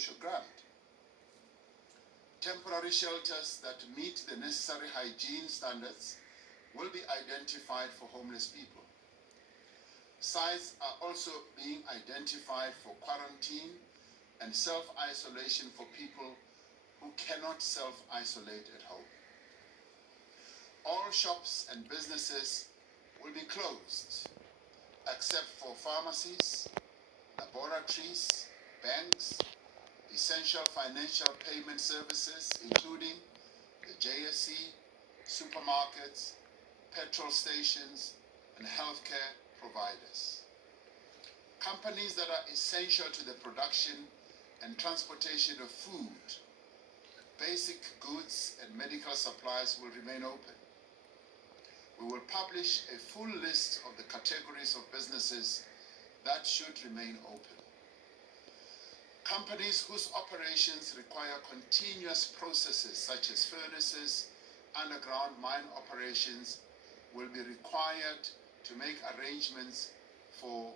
social grant. Temporary shelters that meet the necessary hygiene standards will be identified for homeless people. Sites are also being identified for quarantine and self-isolation for people who cannot self-isolate at home. All shops and businesses will be closed, except for pharmacies, laboratories, banks, essential financial payment services, including the JSE, supermarkets, petrol stations, and healthcare providers. Companies that are essential to the production and transportation of food, basic goods, and medical supplies will remain open. We will publish a full list of the categories of businesses that should remain open. Companies whose operations require continuous processes such as furnaces, underground mine operations will be required to make arrangements for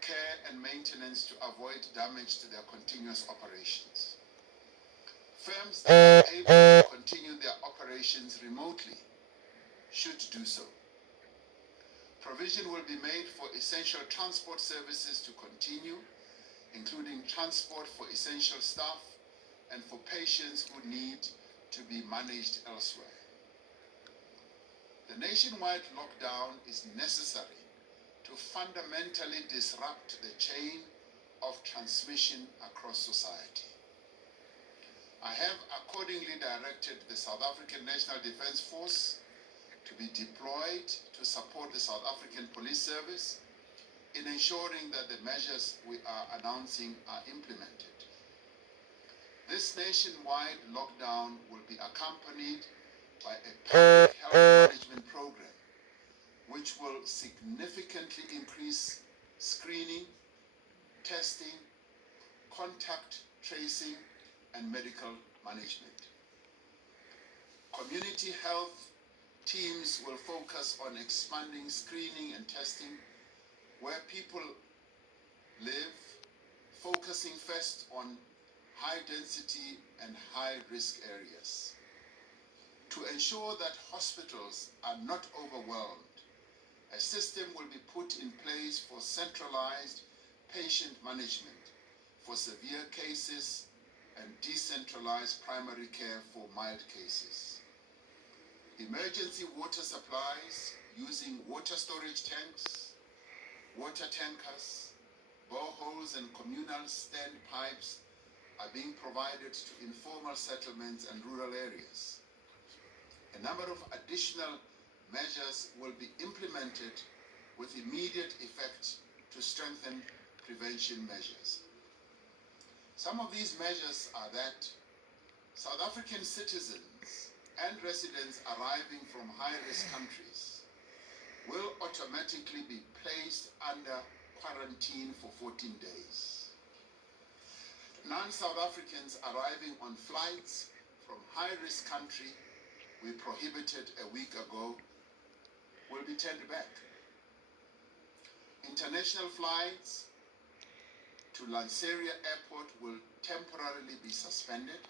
care and maintenance to avoid damage to their continuous operations. Firms that are able to continue their operations remotely should do so. Provision will be made for essential transport services to continue, including transport for essential staff and for patients who need to be managed elsewhere. The nationwide lockdown is necessary to fundamentally disrupt the chain of transmission across society. I have accordingly directed the South African National Defence Force to be deployed to support the South African Police Service in ensuring that the measures we are announcing are implemented. This nationwide lockdown will be accompanied by a public health management program, which will significantly increase screening, testing, contact tracing, and medical management. Community health teams will focus on expanding screening and testing where people live, focusing first on high-density and high-risk areas. To ensure that hospitals are not overwhelmed, a system will be put in place for centralized patient management for severe cases and decentralized primary care for mild cases. Emergency water supplies using water storage tanks, water tankers, boreholes, and communal standpipes are being provided to informal settlements and rural areas. A number of additional measures will be implemented with immediate effect to strengthen prevention measures. Some of these measures are that South African citizens and residents arriving from high-risk countries will automatically be placed under quarantine for 14 days. Non-South Africans arriving on flights from high-risk country we prohibited a week ago will be turned back. International flights to Lanseria Airport will temporarily be suspended.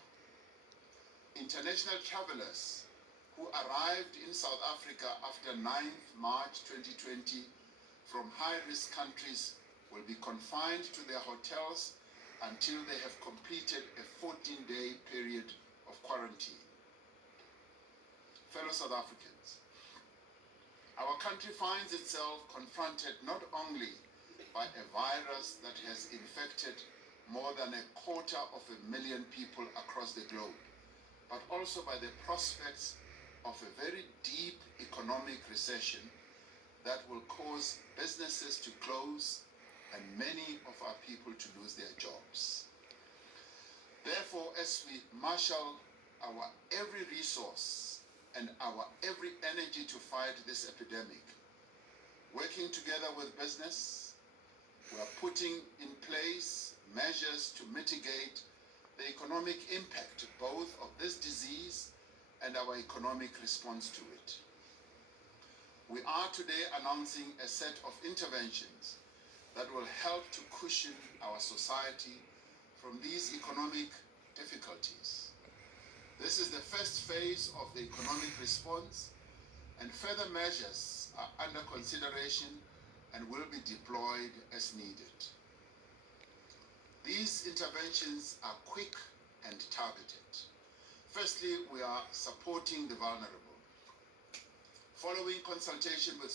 International travelers who arrived in South Africa after 9th March 2020 from high-risk countries will be confined to their hotels until they have completed a 14-day period of quarantine. Fellow South Africans, our country finds itself confronted not only by a virus that has infected more than 250,000 people across the globe, but also by the prospects of a very deep economic recession that will cause businesses to close and many of our people to lose their jobs. Therefore, as we marshal our every resource and our every energy to fight this epidemic, working together with business, we are putting in place measures to mitigate the economic impact both of this disease and our economic response to it. We are today announcing a set of interventions that will help to cushion our society from these economic difficulties. This is the first phase of the economic response, and further measures are under consideration and will be deployed as needed. These interventions are quick and targeted. Firstly, we are supporting the vulnerable. Following consultation with